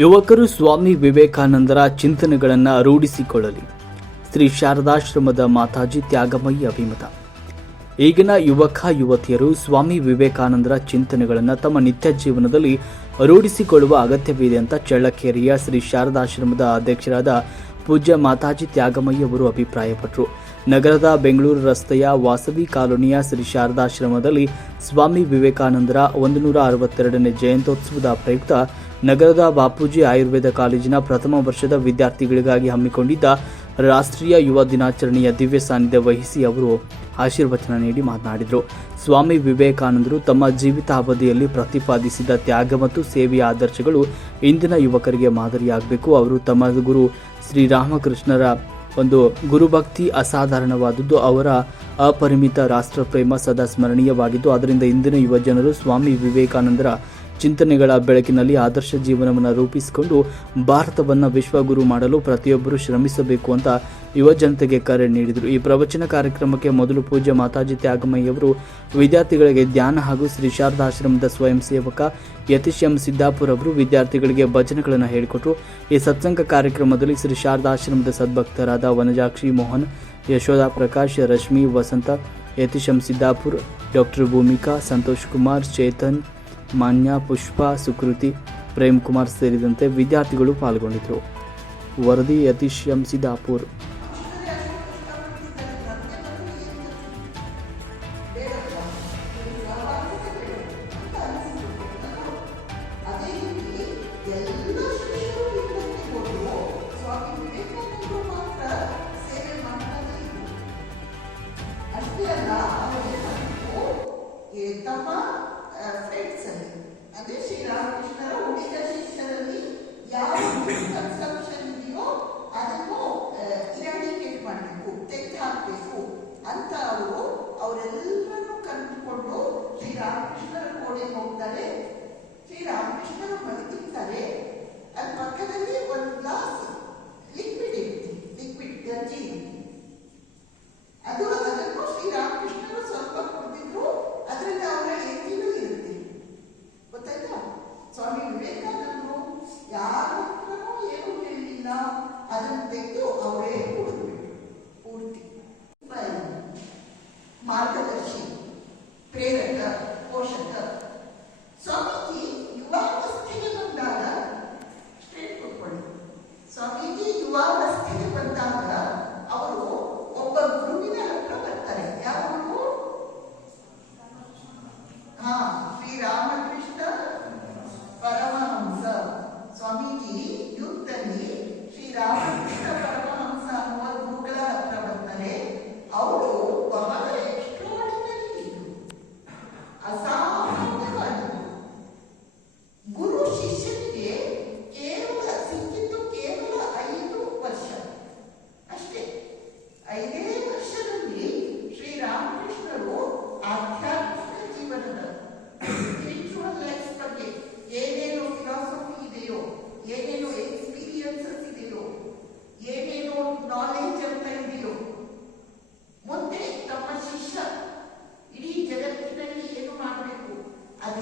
ಯುವಕರು ಸ್ವಾಮಿ ವಿವೇಕಾನಂದರ ಚಿಂತನೆಗಳನ್ನು ರೂಢಿಸಿಕೊಳ್ಳಲಿ. ಶ್ರೀ ಶಾರದಾಶ್ರಮದ ಮಾತಾಜಿ ತ್ಯಾಗಮಯಿ ಅಭಿಮತ. ಈಗಿನ ಯುವಕ, ಯುವತಿಯರು ಸ್ವಾಮಿ ವಿವೇಕಾನಂದರ ಚಿಂತನೆಗಳನ್ನು ತಮ್ಮ ನಿತ್ಯ ಜೀವನದಲ್ಲಿ ರೂಢಿಸಿಕೊಳ್ಳುವ ಅಗತ್ಯವಿದೆ ಅಂತ ಚಳ್ಳಕೇರಿಯ ಶ್ರೀ ಶಾರದಾಶ್ರಮದ ಅಧ್ಯಕ್ಷರಾದ ಪೂಜ್ಯ ಮಾತಾಜಿ ತ್ಯಾಗಮಯಿ ಅವರು ಅಭಿಪ್ರಾಯಪಟ್ಟರು ನಗರದ ಬೆಂಗಳೂರು ರಸ್ತೆಯ ವಾಸವಿ ಕಾಲೋನಿಯ ಶ್ರೀ ಶಾರದಾಶ್ರಮದಲ್ಲಿ ಸ್ವಾಮಿ ವಿವೇಕಾನಂದರ ಒಂದು ನೂರ ಅರವತ್ತೆರಡನೇ ಜಯಂತ್ಯೋತ್ಸವದ ಪ್ರಯುಕ್ತ ನಗರದ ಬಾಪೂಜಿ ಆಯುರ್ವೇದ ಕಾಲೇಜಿನ ಪ್ರಥಮ ವರ್ಷದ ವಿದ್ಯಾರ್ಥಿಗಳಿಗಾಗಿ ಹಮ್ಮಿಕೊಂಡಿದ್ದ ರಾಷ್ಟ್ರೀಯ ಯುವ ದಿನಾಚರಣೆಯ ದಿವ್ಯ ಸಾನ್ನಿಧ್ಯ ವಹಿಸಿ ಅವರು ಆಶೀರ್ವಚನ ನೀಡಿ ಮಾತನಾಡಿದರು. ಸ್ವಾಮಿ ವಿವೇಕಾನಂದರು ತಮ್ಮ ಜೀವಿತಾವಧಿಯಲ್ಲಿ ಪ್ರತಿಪಾದಿಸಿದ ತ್ಯಾಗ ಮತ್ತು ಸೇವೆಯ ಆದರ್ಶಗಳು ಇಂದಿನ ಯುವಕರಿಗೆ ಮಾದರಿಯಾಗಬೇಕು. ಅವರು ತಮ್ಮ ಗುರು ಶ್ರೀರಾಮಕೃಷ್ಣರ ಒಂದು ಗುರುಭಕ್ತಿ ಅಸಾಧಾರಣವಾದದ್ದು. ಅವರ ಅಪರಿಮಿತ ರಾಷ್ಟ್ರಪ್ರೇಮ ಸದಾ ಸ್ಮರಣೀಯವಾಗಿದ್ದು, ಅದರಿಂದ ಇಂದಿನ ಯುವಜನರು ಸ್ವಾಮಿ ವಿವೇಕಾನಂದರ ಚಿಂತನೆಗಳ ಬೆಳಕಿನಲ್ಲಿ ಆದರ್ಶ ಜೀವನವನ್ನು ರೂಪಿಸಿಕೊಂಡು ಭಾರತವನ್ನು ವಿಶ್ವಗುರು ಮಾಡಲು ಪ್ರತಿಯೊಬ್ಬರು ಶ್ರಮಿಸಬೇಕು ಅಂತ ಯುವ ಜನತೆಗೆ ಕರೆ ನೀಡಿದರು. ಈ ಪ್ರವಚನ ಕಾರ್ಯಕ್ರಮಕ್ಕೆ ಮೊದಲು ಪೂಜ್ಯ ಮಾತಾಜಿ ತ್ಯಾಗಮಯ್ಯವರು, ವಿದ್ಯಾರ್ಥಿಗಳಿಗೆ ಧ್ಯಾನ ಹಾಗೂ ಶ್ರೀ ಶಾರದಾಶ್ರಮದ ಸ್ವಯಂ ಸೇವಕ ಯತೀಶ್ ಎಂ ಸಿದ್ದಾಪುರ್ ಅವರು ವಿದ್ಯಾರ್ಥಿಗಳಿಗೆ ಭಜನೆಗಳನ್ನು ಹೇಳಿಕೊಟ್ರು. ಈ ಸತ್ಸಂಗ ಕಾರ್ಯಕ್ರಮದಲ್ಲಿ ಶ್ರೀ ಶಾರದಾಶ್ರಮದ ಸದ್ಭಕ್ತರಾದ ವನಜಾಕ್ಷಿ ಮೋಹನ್, ಯಶೋಧ ಪ್ರಕಾಶ್, ರಶ್ಮಿ ವಸಂತ, ಯತೀಶ್ ಎಂ ಸಿದ್ದಾಪುರ್, ಡಾಕ್ಟರ್ ಭೂಮಿಕಾ, ಸಂತೋಷ್ ಕುಮಾರ್, ಚೇತನ್ ಮಾನ್ಯ ಪುಷ್ಪ ಸುಕೃತಿ ಪ್ರೇಮ್ ಕುಮಾರ್ ಸೇರಿದಂತೆ ವಿದ್ಯಾರ್ಥಿಗಳು ಪಾಲ್ಗೊಂಡಿದ್ದರು. ವರದಿ ಯತೀಶ್ ಎಂ. ಅಂತ ಅವರು ಅವರೆಲ್ಲರೂ ಕರೆದುಕೊಂಡು ಶ್ರೀರಾಮಕೃಷ್ಣರ ಕೋಣೆಗೆ ಹೋಗ್ತಾರೆ. ಶ್ರೀರಾಮಕೃಷ್ಣರು ಬದುಕಿರ್ತಾರೆ. ಅಲ್ಲಿ ಪಕ್ಕದಲ್ಲಿ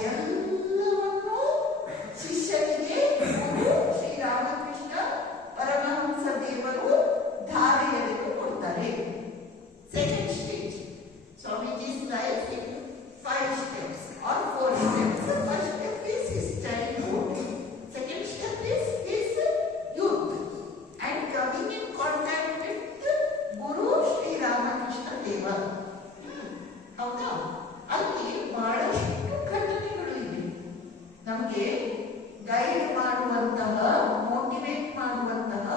gracias. ಮಾಡುವಂತಹ